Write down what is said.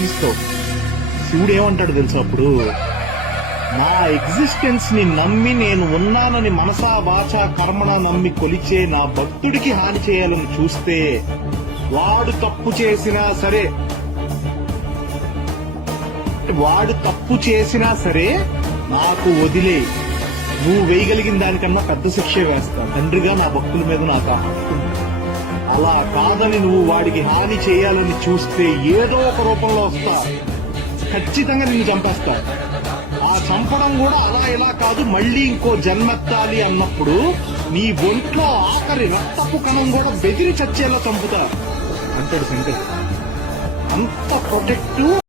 పూజిస్తావు. శివుడు ఏమంటాడు తెలుసు అప్పుడు, నా ఎగ్జిస్టెన్స్ ని నమ్మి నేను ఉన్నానని మనసా వాచా కర్మణ నమ్మి కొలిచే నా భక్తుడికి హాని చేయాలని చూస్తే వాడు తప్పు చేసినా సరే నాకు వదిలే, నువ్వు వేయగలిగిన దానికన్నా పెద్ద శిక్షే వేస్తా. తండ్రిగా నా భక్తుల మీద నాకు ఆ హక్కు ఉంది. అలా కాదని నువ్వు వాడికి హాని చేయాలని చూస్తే ఏదో ఒక రూపంలో వస్తా, ఖచ్చితంగా నిన్ను చంపేస్తా. ఆ చంపడం కూడా అలా ఇలా కాదు, మళ్ళీ ఇంకో జన్మెత్తాలి అన్నప్పుడు నీ ఒంట్లో ఆఖరి రక్తపు కణం కూడా బెదిరి చచ్చేలా చంపుతా అంటాడు శంకర్. అంత ప్రొటెక్టివ్